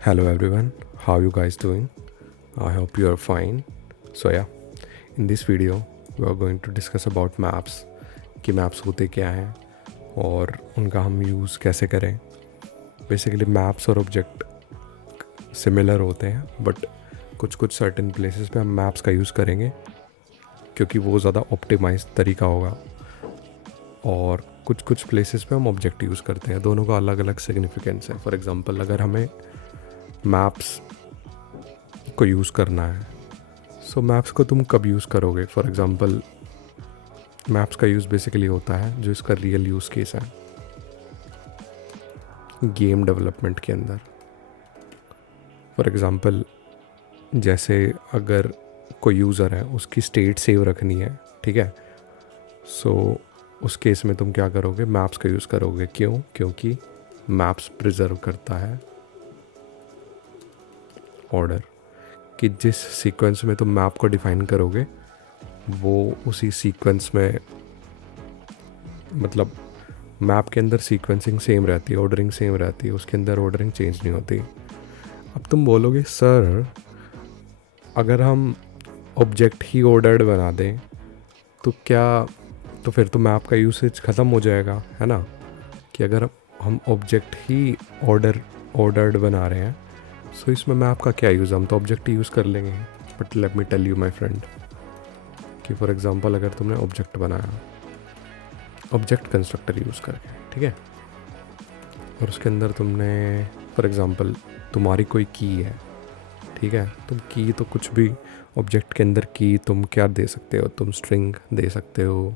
Hello everyone, how you guys doing? I hope you are fine. So yeah, in this video we are going to discuss about maps कि maps होते क्या हैं और उनका हम use कैसे करें. बेसिकली मैप्स और ऑब्जेक्ट सिमिलर होते हैं बट कुछ कुछ सर्टेन प्लेसेस पे हम मैप्स का यूज़ करेंगे क्योंकि वो ज़्यादा ऑप्टिमाइज तरीका होगा और कुछ कुछ प्लेसेस पे हम ऑब्जेक्ट यूज़ करते हैं. दोनों का अलग अलग सिग्निफिकेंस है. फॉर एग्जांपल अगर हमें मैप्स को यूज़ करना है सो मैप्स को तुम कब यूज़ करोगे. फॉर एग्ज़ाम्पल मैप्स का यूज़ बेसिकली होता है जो इसका रियल यूज़ केस है गेम डेवलपमेंट के अंदर. फॉर एग्ज़ाम्पल जैसे अगर कोई यूज़र है उसकी स्टेट सेव रखनी है, ठीक है, सो उस केस में तुम क्या करोगे, मैप्स का यूज़ करोगे. क्यों? क्योंकि मैप्स प्रिजर्व करता है ऑर्डर कि जिस सीक्वेंस में तुम मैप को डिफाइन करोगे वो उसी सीक्वेंस में, मतलब मैप के अंदर सीक्वेंसिंग सेम रहती है, ऑर्डरिंग सेम रहती है, उसके अंदर ऑर्डरिंग चेंज नहीं होती. अब तुम बोलोगे सर अगर हम ऑब्जेक्ट ही ऑर्डर्ड बना दें तो क्या, तो फिर तो मैप का यूसेज ख़त्म हो जाएगा, है ना. कि अगर हम ऑब्जेक्ट ही ऑर्डर्ड बना रहे हैं सो इसमें मैप का क्या यूज़, हम तो ऑब्जेक्ट ही यूज़ कर लेंगे. But let me tell you my friend कि फॉर एग्जांपल अगर तुमने ऑब्जेक्ट बनाया ऑब्जेक्ट कंस्ट्रक्टर यूज़ करके, ठीक है, और उसके अंदर तुमने फॉर एग्जांपल तुम्हारी कोई की है, ठीक है, तुम की तो कुछ भी ऑब्जेक्ट के अंदर की तुम क्या दे सकते हो, तुम स्ट्रिंग दे सकते हो,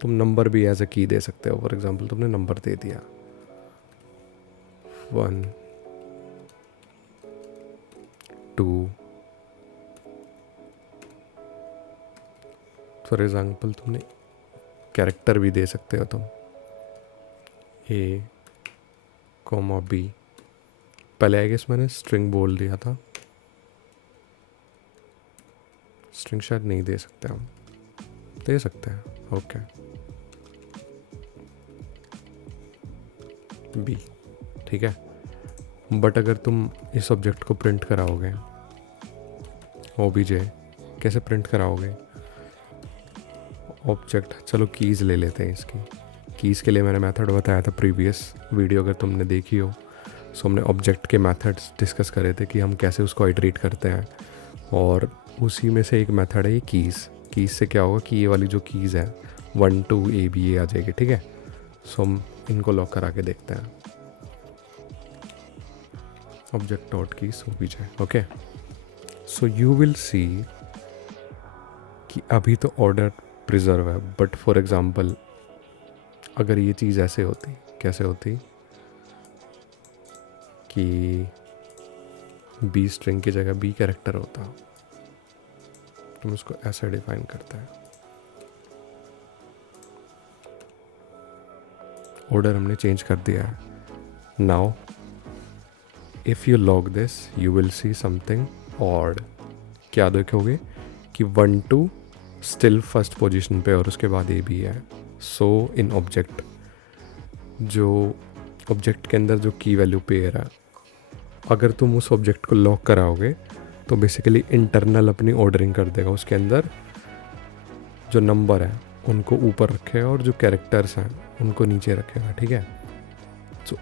तुम नंबर भी एज ए की दे सकते हो. फॉर एग्जांपल तुमने नंबर दे दिया 1 2. फॉर एग्जांपल तुमने कैरेक्टर भी दे सकते हो तुम ए कॉमा बी. पहले आई गेस मैंने स्ट्रिंग बोल दिया था, स्ट्रिंग शायद नहीं दे सकते, हम दे सकते हैं. ओके बी, ठीक है. बट अगर तुम इस ऑब्जेक्ट को प्रिंट कराओगे ओबीजे, कैसे प्रिंट कराओगे ऑब्जेक्ट, चलो कीज़ ले लेते हैं. इसकी कीज़ के लिए मैंने मेथड बताया था प्रीवियस वीडियो, अगर तुमने देखी हो. सो हमने ऑब्जेक्ट के मेथड्स डिस्कस करे थे कि हम कैसे उसको आइटरेट करते हैं और उसी में से एक मेथड है ये कीज़ से क्या होगा कि ये वाली जो कीज़ है 1 2 ए बी ए आ जाएगी, ठीक है. सो हम इनको लॉक करा के देखते हैं. Object dot keys OBJ. Okay, so you will see कि अभी तो ऑर्डर प्रिजर्व है. बट फॉर एग्जांपल अगर ये चीज़ ऐसे होती, कैसे होती कि बी स्ट्रिंग की जगह बी कैरेक्टर होता, तुम उसको ऐसे डिफाइन करता है. ऑर्डर हमने चेंज कर दिया है. Now if you log this you will see something odd. क्या देखोगे कि 1 2 स्टिल फर्स्ट पोजीशन पे और उसके बाद ए भी है. सो इन ऑब्जेक्ट, जो ऑब्जेक्ट के अंदर जो की वैल्यू पेयर है, अगर तुम उस ऑब्जेक्ट को लॉक कराओगे तो बेसिकली इंटरनल अपनी ऑर्डरिंग कर देगा. उसके अंदर जो नंबर है उनको ऊपर रखेगा और जो कैरेक्टर्स हैं उनको नीचे रखेगा, ठीक है. तो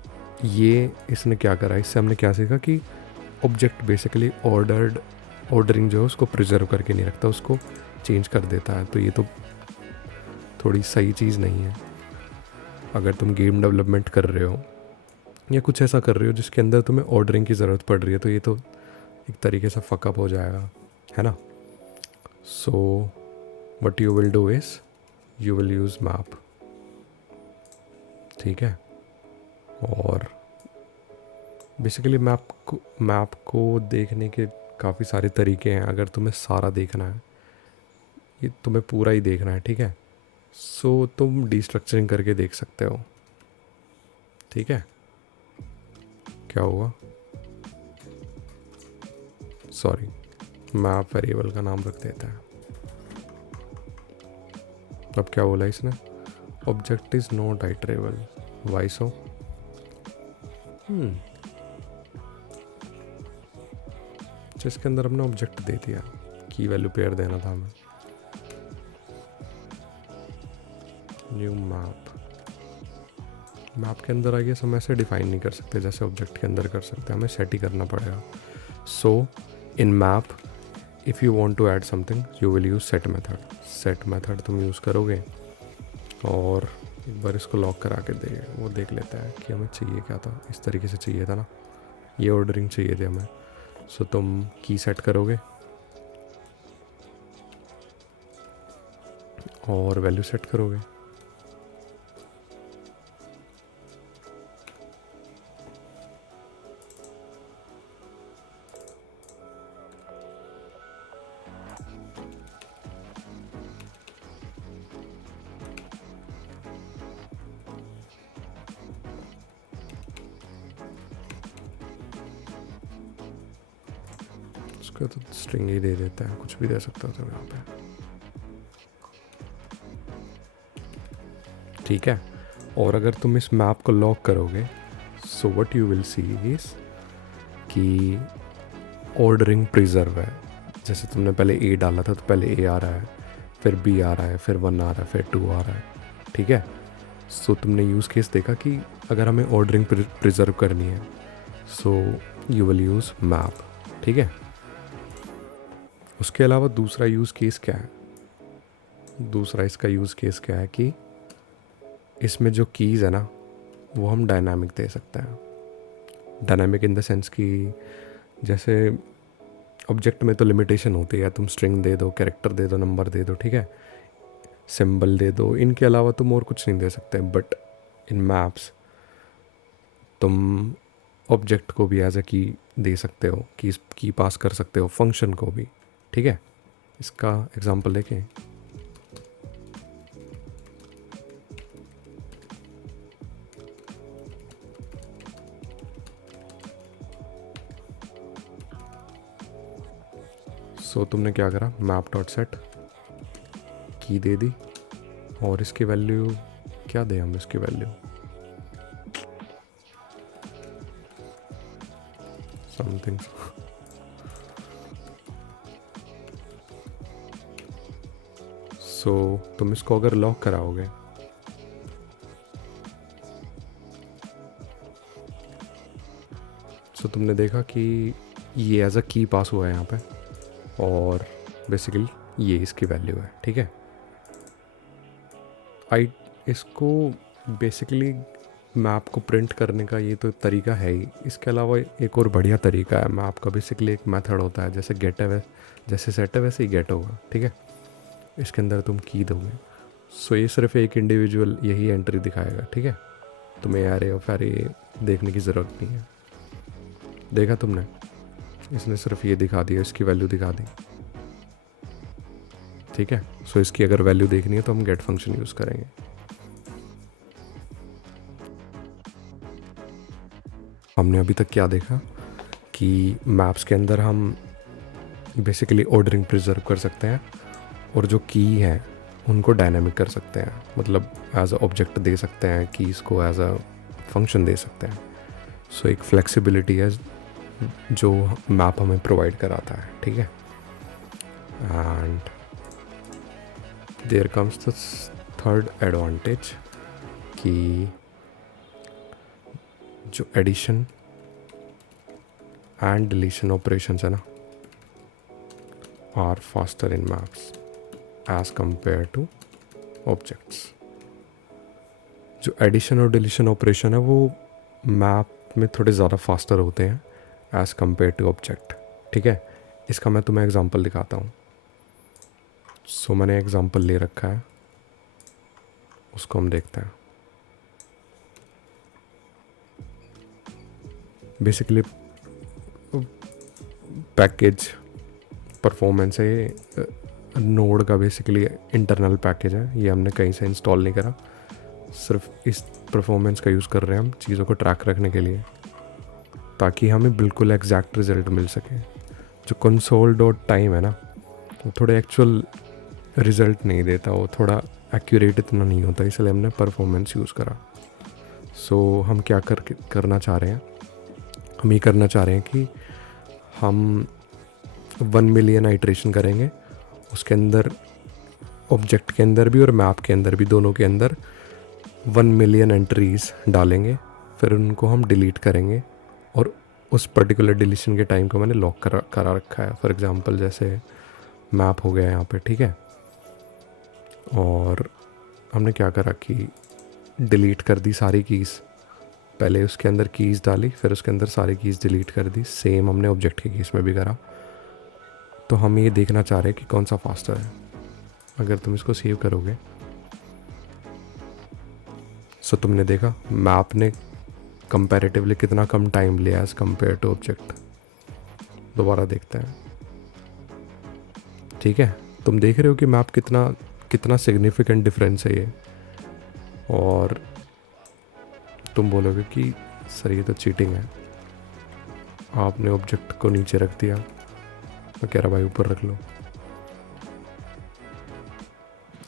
ये इसने क्या करा, इससे हमने क्या सीखा कि ऑब्जेक्ट बेसिकली ऑर्डरिंग जो है उसको प्रिजर्व करके नहीं रखता, उसको चेंज कर देता है. तो ये तो थोड़ी सही चीज़ नहीं है. अगर तुम गेम डेवलपमेंट कर रहे हो या कुछ ऐसा कर रहे हो जिसके अंदर तुम्हें ऑर्डरिंग की ज़रूरत पड़ रही है तो ये तो एक तरीके से फकअप हो जाएगा, है ना. So what you will do is you will use map, ठीक है. और बेसिकली मैप को देखने के काफ़ी सारे तरीके हैं. अगर तुम्हें सारा देखना है, ये तुम्हें पूरा ही देखना है, ठीक है, सो तुम डिस्ट्रक्चरिंग करके देख सकते हो, ठीक है. क्या हुआ, सॉरी, मैप वेरिएबल का नाम रख देता है. अब क्या बोला इसने, object is not iterable, why so. जिसके अंदर हमने ऑब्जेक्ट दे दिया, की वैल्यू पेयर देना था हमें। न्यू मैप, मैप के अंदर आइए हम ऐसे डिफाइन नहीं कर सकते जैसे ऑब्जेक्ट के अंदर कर सकते हैं, हमें सेट ही करना पड़ेगा। So in map if you want to add something you will use set method. Set method तुम यूज़ करोगे और एक बार इसको लॉक करा के दे, वो देख लेता है कि हमें चाहिए क्या था। इस तरीके से चाहिए था ना, ये ऑर्डरिंग चाहिए थी हमें। सो तुम की सेट करोगे और वैल्यू सेट करोगे। उसको तो स्ट्रिंग ही दे देता है, कुछ भी दे सकता था यहाँ पे, ठीक है। और अगर तुम इस मैप को लॉक करोगे so what you will see is कि ऑर्डरिंग प्रिजर्व है। जैसे तुमने पहले ए डाला था तो पहले ए आ रहा है, फिर बी आ रहा है, फिर 1 आ रहा है, फिर 2 आ रहा है, ठीक है। सो तुमने यूज़ केस देखा कि अगर हमें ऑर्डरिंग प्रिजर्व करनी है so you will use map, ठीक है। उसके अलावा दूसरा यूज़ केस क्या है, दूसरा इसका यूज़ केस क्या है कि इसमें जो कीज़ है ना वो हम डायनामिक दे सकते हैं। डायनामिक इन द सेंस कि जैसे ऑब्जेक्ट में तो लिमिटेशन होती है, तुम स्ट्रिंग दे दो, कैरेक्टर दे दो, नंबर दे दो, ठीक है, सिंबल दे दो, इनके अलावा तुम और कुछ नहीं दे सकते। बट इन मैप्स तुम ऑब्जेक्ट को भी एज ए की दे सकते हो, की पास कर सकते हो, फंक्शन को भी, ठीक है। इसका एग्जांपल देखें। सो तुमने क्या करा, मैप डॉट सेट की दे दी और इसकी वैल्यू क्या दें हम, इसकी वैल्यू समथिंग। सो तुम इसको अगर लॉक कराओगे सो तुमने देखा कि ये एज अ की पास हुआ है यहाँ पे और बेसिकली ये इसकी वैल्यू है, ठीक है। इसको बेसिकली मैप को प्रिंट करने का ये तो तरीका है ही, इसके अलावा एक और बढ़िया तरीका है। मैप का बेसिकली एक मेथड होता है, जैसे गेट है जैसे सेट है वैसे ही गेट होगा, ठीक है। इसके अंदर तुम की दोगे सो ये सिर्फ एक इंडिविजुअल यही एंट्री दिखाएगा, ठीक है। तुम्हें एरे ऑफ एरे देखने की ज़रूरत नहीं है। देखा तुमने, इसने सिर्फ ये दिखा दिया, इसकी वैल्यू दिखा दी, ठीक है। सो इसकी अगर वैल्यू देखनी है तो हम गेट फंक्शन यूज़ करेंगे। हमने अभी तक क्या देखा कि मैप्स के अंदर हम बेसिकली ऑर्डरिंग प्रिजर्व कर सकते हैं और जो की हैं उनको डायनामिक कर सकते हैं, मतलब एज अ ऑब्जेक्ट दे सकते हैं, कीज़ को एज अ फंक्शन दे सकते हैं। सो एक फ्लेक्सिबिलिटी है जो मैप हमें प्रोवाइड कराता है, ठीक है। And there comes the third advantage कि जो एडिशन एंड डिलीशन ऑपरेशंस है ना are faster in maps as compare to objects. जो एडिशन और डिलीशन ऑपरेशन है वो मैप में थोड़े ज़्यादा फास्टर होते हैं एज़ कंपेयर टू ऑब्जेक्ट, ठीक है। इसका मैं तुम्हें एग्जांपल दिखाता हूँ। सो मैंने एग्जांपल ले रखा है, उसको हम देखते हैं। बेसिकली पैकेज परफॉर्मेंस है, नोड का बेसिकली इंटरनल पैकेज है, ये हमने कहीं से इंस्टॉल नहीं करा, सिर्फ इस परफॉर्मेंस का यूज़ कर रहे हैं हम चीज़ों को ट्रैक रखने के लिए, ताकि हमें बिल्कुल एग्जैक्ट रिजल्ट मिल सके। जो कंसोल डॉट टाइम है ना वो थोड़ा एक्चुअल रिजल्ट नहीं देता, वो थोड़ा एक्यूरेट इतना नहीं होता, इसलिए हमने परफॉर्मेंस यूज़ करा। सो हम क्या करना चाह रहे हैं, हम ये करना चाह रहे हैं कि हम 1 मिलियन आइट्रेशन करेंगे, उसके अंदर ऑब्जेक्ट के अंदर भी और मैप के अंदर भी, दोनों के अंदर 1 मिलियन एंट्रीज डालेंगे, फिर उनको हम डिलीट करेंगे और उस पर्टिकुलर डिलीशन के टाइम को मैंने लॉक करा रखा है। फॉर एग्जांपल जैसे मैप हो गया यहाँ पे, ठीक है, और हमने क्या करा कि डिलीट कर दी सारी कीज़, पहले उसके अंदर कीज़ डाली, फिर उसके अंदर सारी कीज़ डिलीट कर दी। सेम हमने ऑब्जेक्ट के केस में भी करा। तो हम ये देखना चाह रहे हैं कि कौन सा फास्टर है। अगर तुम इसको सेव करोगे, सो तुमने देखा मैप ने कंपैरेटिवली कितना कम टाइम लिया एज कंपेयर टू ऑब्जेक्ट। दोबारा देखते हैं, ठीक है। तुम देख रहे हो कि मैप कितना सिग्निफिकेंट डिफरेंस है ये। और तुम बोलोगे कि सर ये तो चीटिंग है, आपने ऑब्जेक्ट को नीचे रख दिया। मैं कह रहा भाई ऊपर रख लो,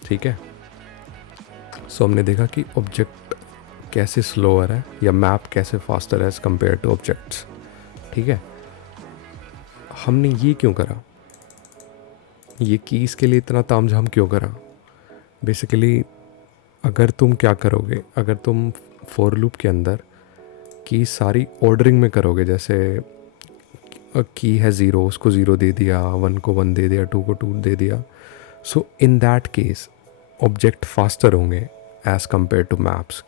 ठीक है। सो हमने देखा कि ऑब्जेक्ट कैसे स्लोअर है या मैप कैसे फास्टर है एज कंपेयर टू ऑब्जेक्ट्स, ठीक है। हमने ये क्यों करा, ये कीज़ के लिए इतना तामझाम क्यों करा? बेसिकली अगर तुम क्या करोगे, अगर तुम फॉर लूप के अंदर की सारी ऑर्डरिंग में करोगे, जैसे की है 0 उसको 0 दे दिया, 1 को 1 दे दिया, 2 को 2 दे दिया, so in that case object faster होंगे एज कंपेयर टू मैप्स,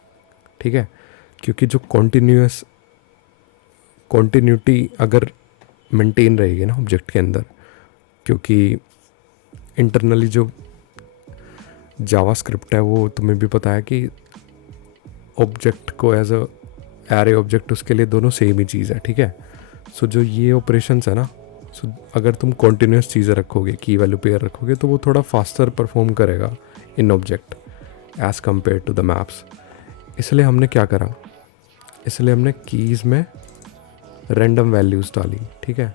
ठीक है। क्योंकि जो कॉन्टिन्यूटी अगर मेंटेन रहेगी ना ऑब्जेक्ट के अंदर, क्योंकि इंटरनली जो जावास्क्रिप्ट है वो तुम्हें भी पता है कि ऑब्जेक्ट को एज अ एरे ऑब्जेक्ट उसके लिए दोनों सेम ही चीज़ है, ठीक है। सो जो ये ऑपरेशंस है ना, सो अगर तुम कॉन्टिन्यूस चीज़ें रखोगे, की वैल्यू पेयर रखोगे, तो वो थोड़ा फास्टर परफॉर्म करेगा in object as compare to the maps. इसलिए हमने क्या करा, इसलिए हमने कीज़ में रैंडम वैल्यूज़ डाली, ठीक है।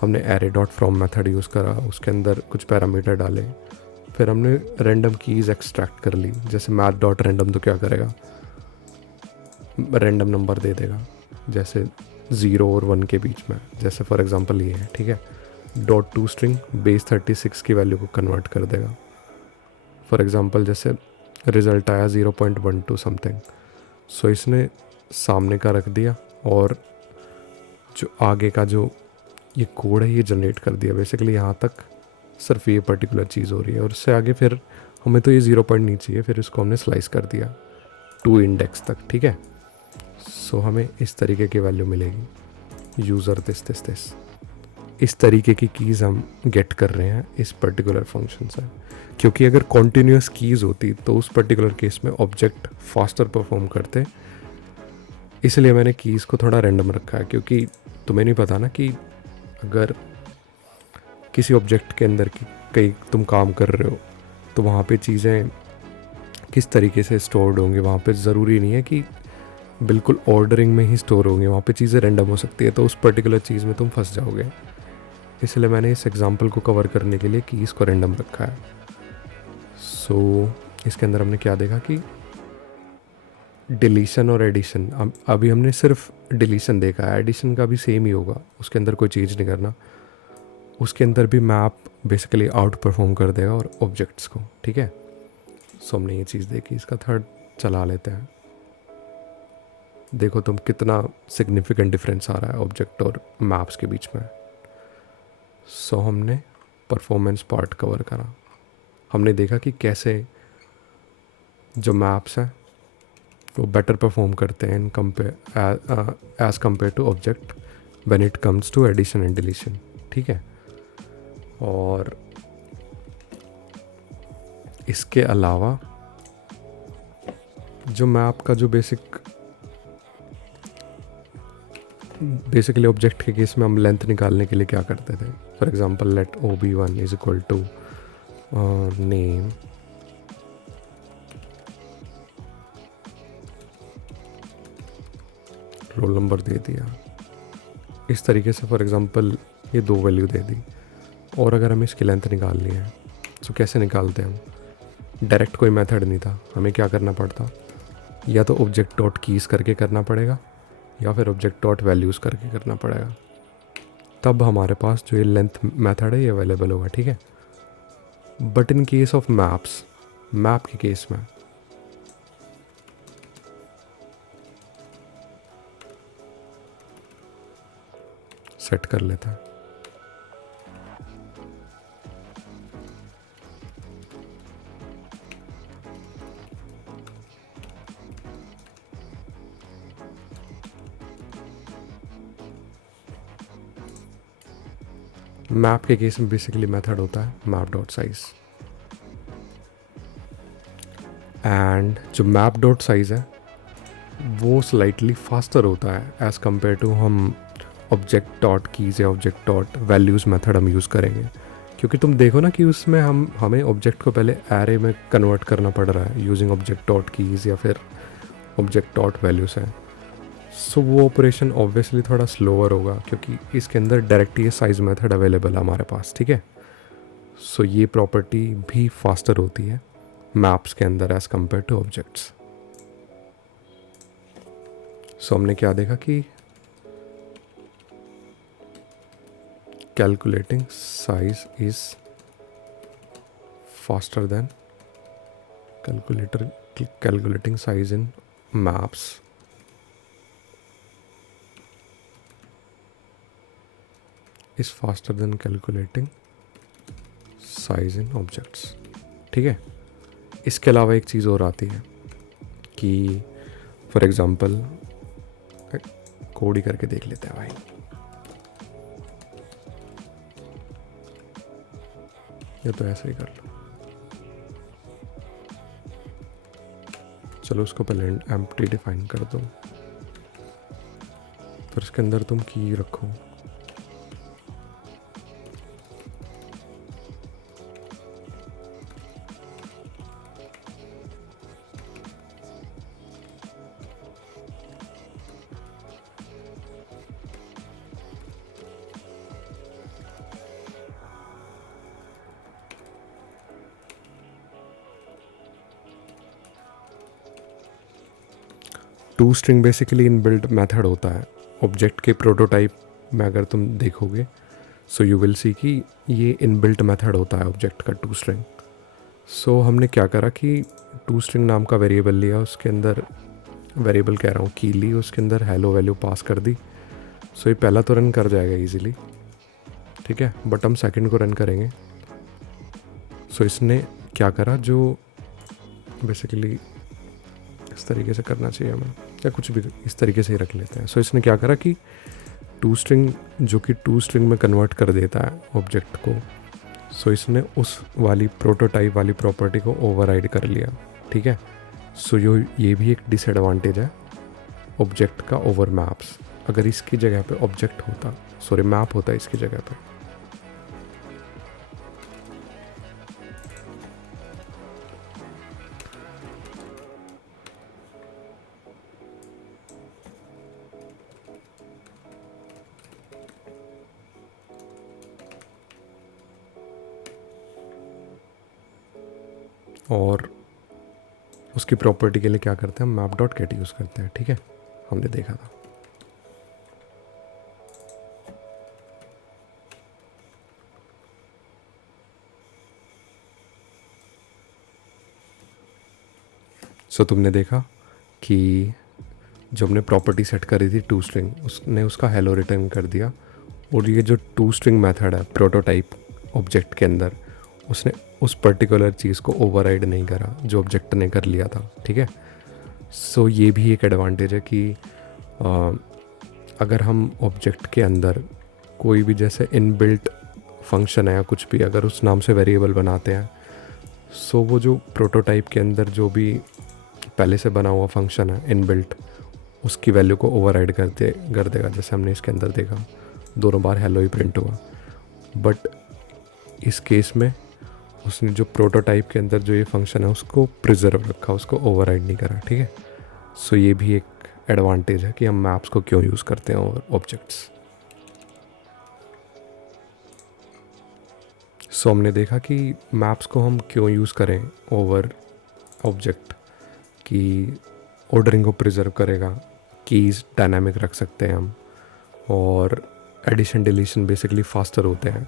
हमने array dot from method use करा, उसके अंदर कुछ पैरामीटर डाले, फिर हमने रैंडम कीज़ एक्सट्रैक्ट कर ली। जैसे मैथ डॉट रैंडम तो क्या करेगा, रैंडम नंबर दे देगा, जैसे 0 और 1 के बीच में, जैसे फॉर एग्जांपल ये है, ठीक है। डॉट टू स्ट्रिंग बेस 36 की वैल्यू को कन्वर्ट कर देगा। फॉर एग्जांपल जैसे रिज़ल्ट आया 0.12 समथिंग, सो इसने सामने का रख दिया और जो आगे का जो ये कोड है ये जनरेट कर दिया। बेसिकली यहाँ तक सिर्फ ये पर्टिकुलर चीज़ हो रही है, और उससे आगे फिर हमें तो ये 0 पॉइंट नहीं चाहिए, फिर इसको हमने स्लाइस कर दिया 2 इंडेक्स तक, ठीक है। सो हमें इस तरीके की वैल्यू मिलेगी, यूज़र दिस। इस तरीके की कीज़ हम गेट कर रहे हैं इस पर्टिकुलर फंक्शन से। क्योंकि अगर कॉन्टीन्यूस कीज़ होती तो उस पर्टिकुलर केस में ऑब्जेक्ट फास्टर परफॉर्म करते, इसलिए मैंने कीज़ को थोड़ा रैंडम रखा है। क्योंकि तुम्हें नहीं पता ना कि अगर किसी ऑब्जेक्ट के अंदर की कहीं तुम काम कर रहे हो तो वहाँ पे चीज़ें किस तरीके से स्टोर्ड होंगी। वहाँ पे ज़रूरी नहीं है कि बिल्कुल ऑर्डरिंग में ही स्टोर होंगे, वहाँ पे चीज़ें रैंडम हो सकती है, तो उस पर्टिकुलर चीज़ में तुम फंस जाओगे। इसलिए मैंने इस एग्जांपल को कवर करने के लिए कीज़ को रैंडम रखा है। सो इसके अंदर हमने क्या देखा कि डिलीशन और एडिशन, अभी हमने सिर्फ डिलीशन देखा है, एडिशन का भी सेम ही होगा, उसके अंदर कोई चीज़ नहीं करना। उसके अंदर भी मैप बेसिकली आउट परफॉर्म कर देगा और ऑब्जेक्ट्स को, ठीक है। सो हमने ये चीज़ देखी। इसका थर्ड चला लेते हैं। देखो तुम कितना सिग्निफिकेंट डिफरेंस आ रहा है ऑब्जेक्ट और मैप्स के बीच में। सो हमने परफॉर्मेंस पार्ट कवर करा। हमने देखा कि कैसे जो मैप्स हैं वो बेटर परफॉर्म करते हैं in as compare to object when it comes to addition and deletion, ठीक है। और इसके अलावा जो मैप का जो बेसिकली ऑब्जेक्ट के केस में हम लेंथ निकालने के लिए क्या करते थे। For example let OB1 is equal to name roll number दे दिया। इस तरीके से फॉर एग्जांपल ये 2 वैल्यू दे दी। और अगर हमें इसकी लेंथ निकालनी है तो कैसे निकालते हैं हम? डायरेक्ट कोई मेथड नहीं था, हमें क्या करना पड़ता, या तो ऑब्जेक्ट डॉट कीज़ करके करना पड़ेगा या फिर ऑब्जेक्ट डॉट वैल्यूज़ करके करना पड़ेगा। तब हमारे पास जो ये लेंथ मेथड है ये अवेलेबल होगा, ठीक है। But in case of maps, map के केस में सेट कर लेता है। मैप के केस में बेसिकली मेथड होता है मैप डॉट साइज, एंड जो मैप डॉट साइज है वो स्लाइटली फास्टर होता है एज़ कम्पेयर टू हम ऑब्जेक्ट डॉट कीज या ऑब्जेक्ट डॉट वैल्यूज़ मेथड हम यूज़ करेंगे। क्योंकि तुम देखो ना कि उसमें हमें ऑब्जेक्ट को पहले एरे में कन्वर्ट करना पड़ रहा है यूजिंग ऑब्जेक्ट डॉट कीज या फिर ऑब्जेक्ट डॉट वैल्यूज है। सो वो ऑपरेशन ऑब्वियसली थोड़ा स्लोअर होगा क्योंकि इसके अंदर डायरेक्ट ये साइज मेथड अवेलेबल है हमारे पास, ठीक है। सो ये प्रॉपर्टी भी फास्टर होती है मैप्स के अंदर एज़ कम्पेयर टू ऑब्जेक्ट्स। सो हमने क्या देखा कि calculating size is faster than calculating size in maps is faster than calculating size in objects, ठीक है। इसके अलावा एक चीज़ और आती है कि फॉर एग्जांपल कोड ही करके देख लेते हैं भाई। ये तो ऐसे ही कर लो, चलो उसको पहले एम्प्टी डिफाइन कर दो, फिर उसके अंदर तुम की रखो। To string basically inbuilt method होता है ऑब्जेक्ट के प्रोटोटाइप में। अगर तुम देखोगे सो यू विल सी कि ये इनबिल्ट मेथड होता है ऑब्जेक्ट का टू स्ट्रिंग। सो हमने क्या करा कि टू स्ट्रिंग नाम का वेरिएबल लिया, उसके अंदर वेरिएबल कह रहा हूँ की ली, उसके अंदर हेलो वैल्यू पास कर दी। सो ये पहला तो रन कर जाएगा इजीली, ठीक है, बट हम सेकंड को रन करेंगे। सो इसने क्या करा, जो बेसिकली इस तरीके से करना चाहिए हमें, या कुछ भी इस तरीके से ही रख लेते हैं। सो इसने क्या करा कि टू स्ट्रिंग जो कि टू स्ट्रिंग में कन्वर्ट कर देता है ऑब्जेक्ट को, सो इसने उस वाली प्रोटोटाइप वाली प्रॉपर्टी को ओवरराइड कर लिया, ठीक है। सो ये भी एक डिसएडवांटेज है ऑब्जेक्ट का ओवर मैप्स। अगर इसकी जगह पे ऑब्जेक्ट होता, सॉरी मैप होता इसकी जगह पे, और उसकी प्रॉपर्टी के लिए क्या करते हैं, मैप डॉट गेट यूज़ करते हैं, ठीक है, हमने देखा था। सो तुमने देखा कि जो हमने प्रॉपर्टी सेट करी थी टू स्ट्रिंग, उसने उसका हेलो रिटर्न कर दिया। और ये जो टू स्ट्रिंग मेथड है प्रोटोटाइप ऑब्जेक्ट के अंदर, उसने उस पर्टिकुलर चीज़ को ओवरराइड नहीं करा जो ऑब्जेक्ट ने कर लिया था, ठीक है। सो ये भी एक एडवांटेज है कि अगर हम ऑब्जेक्ट के अंदर कोई भी जैसे इनबिल्ट फंक्शन है या कुछ भी अगर उस नाम से वेरिएबल बनाते हैं, सो वो जो प्रोटोटाइप के अंदर जो भी पहले से बना हुआ फंक्शन है इनबिल्ट, उसकी वैल्यू को ओवरराइड कर देगा। जैसे हमने इसके अंदर देखा दोनों बार हेलो ही प्रिंट हुआ, बट इस केस में उसने जो प्रोटोटाइप के अंदर जो ये फंक्शन है उसको प्रिजर्व रखा, उसको ओवरराइड नहीं करा, ठीक है। सो ये भी एक एडवांटेज है कि हम मैप्स को क्यों यूज़ करते हैं ओवर ऑब्जेक्ट्स। सो हमने देखा कि मैप्स को हम क्यों यूज़ करें ओवर ऑब्जेक्ट, कि ऑर्डरिंग को प्रिजर्व करेगा, कीज़ डायनामिक रख सकते हैं हम, और एडिशन डिलीशन बेसिकली फास्टर होते हैं,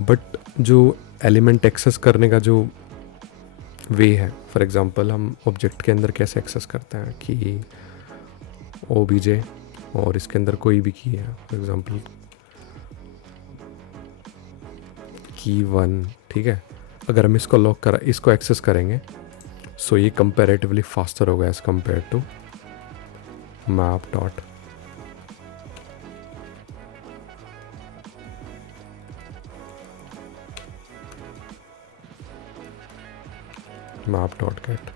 बट जो एलिमेंट एक्सेस करने का जो वे है, फॉर एग्जांपल हम ऑब्जेक्ट के अंदर कैसे एक्सेस करते हैं कि ओबीजे और इसके अंदर कोई भी की है, फॉर एग्जांपल की 1, ठीक है, अगर हम इसको लॉक करा इसको एक्सेस करेंगे सो ये कंपैरेटिवली फास्टर होगा as compare to map dot get.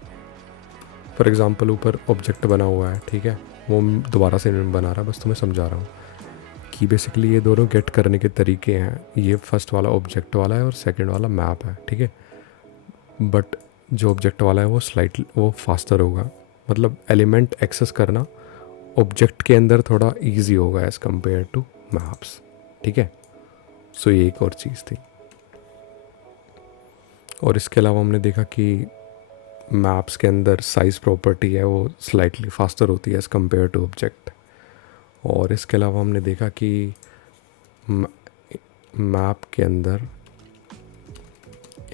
For example ऊपर ऑब्जेक्ट बना हुआ है, ठीक है, वो दोबारा से नहीं बना रहा, बस तुम्हें समझा रहा हूँ कि बेसिकली ये दोनों गेट करने के तरीके हैं। ये फर्स्ट वाला ऑब्जेक्ट वाला है और सेकंड वाला मैप है, ठीक है, बट जो ऑब्जेक्ट वाला है वो फास्टर होगा, मतलब एलिमेंट एक्सेस करना ऑब्जेक्ट के अंदर थोड़ा इजी होगा एज़ कंपेयर टू मैप्स, ठीक है। सो ये एक और चीज़ थी। और इसके अलावा हमने देखा कि मैप्स के अंदर साइज़ प्रॉपर्टी है वो स्लाइटली फास्टर होती है एज़ कंपेयर टू ऑब्जेक्ट। और इसके अलावा हमने देखा कि मैप के अंदर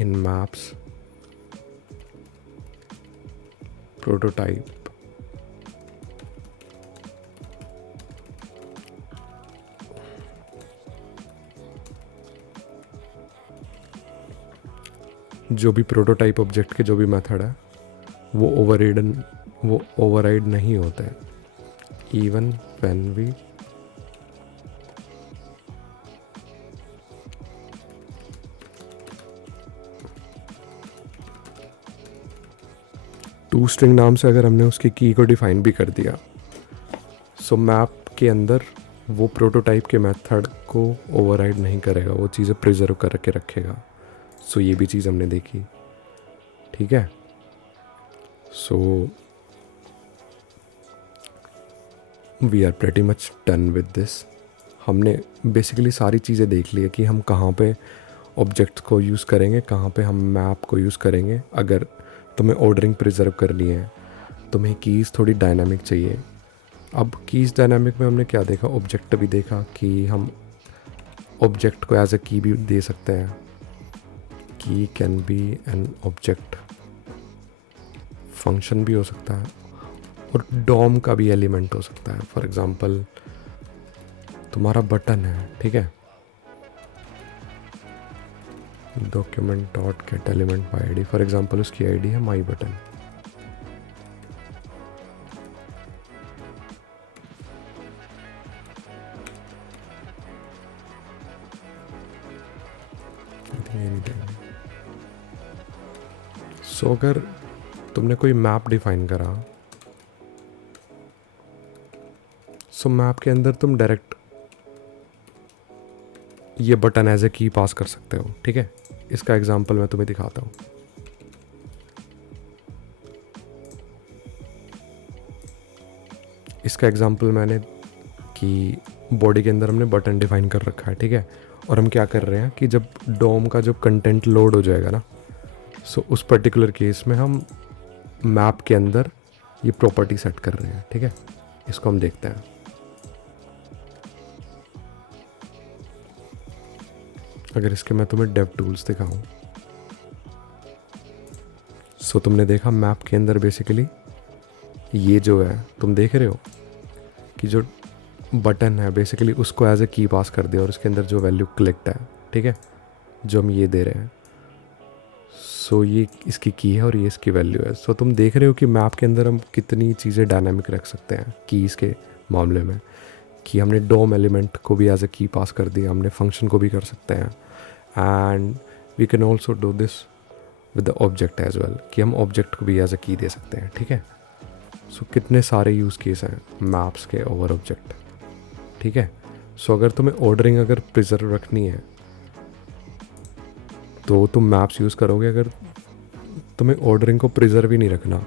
इन मैप्स प्रोटोटाइप जो भी प्रोटोटाइप ऑब्जेक्ट के जो भी मेथड है वो ओवरराइड नहीं होता है even when we to string नाम से अगर हमने उसकी की को डिफाइन भी कर दिया सो मैप के अंदर वो प्रोटोटाइप के मेथड को ओवरराइड नहीं करेगा, वो चीज़ें प्रिजर्व करके रखेगा। सो ये भी चीज़ हमने देखी, ठीक है। So we are pretty much done with this. हमने बेसिकली सारी चीज़ें देख ली है कि हम कहाँ पे ऑब्जेक्ट्स को यूज़ करेंगे, कहाँ पे हम मैप को यूज़ करेंगे। अगर तुम्हें ऑर्डरिंग प्रिजर्व करनी है, तुम्हें कीज़ थोड़ी डायनामिक चाहिए। अब कीज़ डायनामिक में हमने क्या देखा, ऑब्जेक्ट भी देखा कि हम ऑब्जेक्ट को एज ए की भी दे सकते हैं। की can be an object, function भी हो सकता है और डॉम का भी एलिमेंट हो सकता है। फॉर एग्जांपल तुम्हारा बटन है, ठीक है, document dot gate element by ID, for example उसकी आईडी है माई बटन। सो अगर तुमने कोई मैप डिफाइन करा, सो मैप के अंदर तुम डायरेक्ट ये बटन एज ए की पास कर सकते हो, ठीक है। इसका एग्जांपल मैं तुम्हें दिखाता हूँ। इसका एग्जांपल मैंने कि बॉडी के अंदर हमने बटन डिफाइन कर रखा है, ठीक है, और हम क्या कर रहे हैं कि जब डोम का जो कंटेंट लोड हो जाएगा ना, सो उस पर्टिकुलर केस में हम मैप के अंदर ये प्रॉपर्टी सेट कर रहे हैं, ठीक है। इसको हम देखते हैं। अगर इसके मैं तुम्हें डेव टूल्स दिखाऊं, सो तुमने देखा मैप के अंदर बेसिकली ये जो है तुम देख रहे हो कि जो बटन है बेसिकली उसको एज ए की पास कर दिया और उसके अंदर जो वैल्यू कलेक्ट है, ठीक है, जो हम ये दे रहे हैं, सो ये इसकी की है और ये इसकी वैल्यू है। सो तुम देख रहे हो कि मैप के अंदर हम कितनी चीज़ें डायनामिक रख सकते हैं कीज़ के मामले में, कि हमने डोम एलिमेंट को भी एज ए की पास कर दिया, हमने फंक्शन को भी कर सकते हैं, and we can also do this with the object as well, कि हम ऑब्जेक्ट को भी एज ए की दे सकते हैं, ठीक है। सो कितने सारे यूज़ केस हैं मैप्स के ओवर ऑब्जेक्ट, ठीक है। सो अगर तुम्हें ऑर्डरिंग अगर प्रिजर्व रखनी है तो तुम मैप्स यूज़ करोगे। अगर तुम्हें ऑर्डरिंग को प्रिजर्व ही नहीं रखना,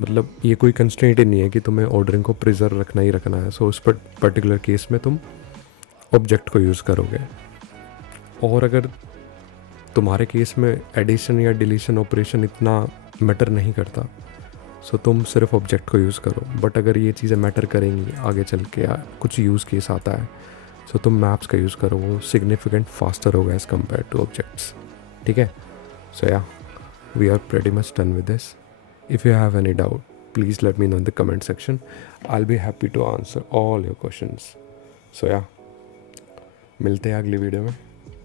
मतलब ये कोई कंस्ट्रेंट ही नहीं है कि तुम्हें ऑर्डरिंग को प्रिजर्व रखना ही रखना है, सो उस पर्टिकुलर केस में तुम ऑब्जेक्ट को यूज़ करोगे। और अगर तुम्हारे केस में एडिशन या डिलीशन ऑपरेशन इतना मैटर नहीं करता, सो तुम सिर्फ ऑब्जेक्ट को यूज़ करो। बट अगर ये चीज़ें मैटर करेंगी आगे चल के, कुछ यूज़ केस आता है सो तुम मैप्स का यूज़ करो, वो सिग्निफिकेंट फास्टर होगा एज़ कम्पेयर टू ऑब्जेक्ट्स. ठीक है. So yeah, we are pretty much done with this. If you have any doubt, please let me know in the comment section. I will be happy to answer all your questions. So yeah, मिलते हैं अगली video में.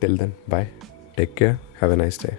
Till then, bye, take care, have a nice day.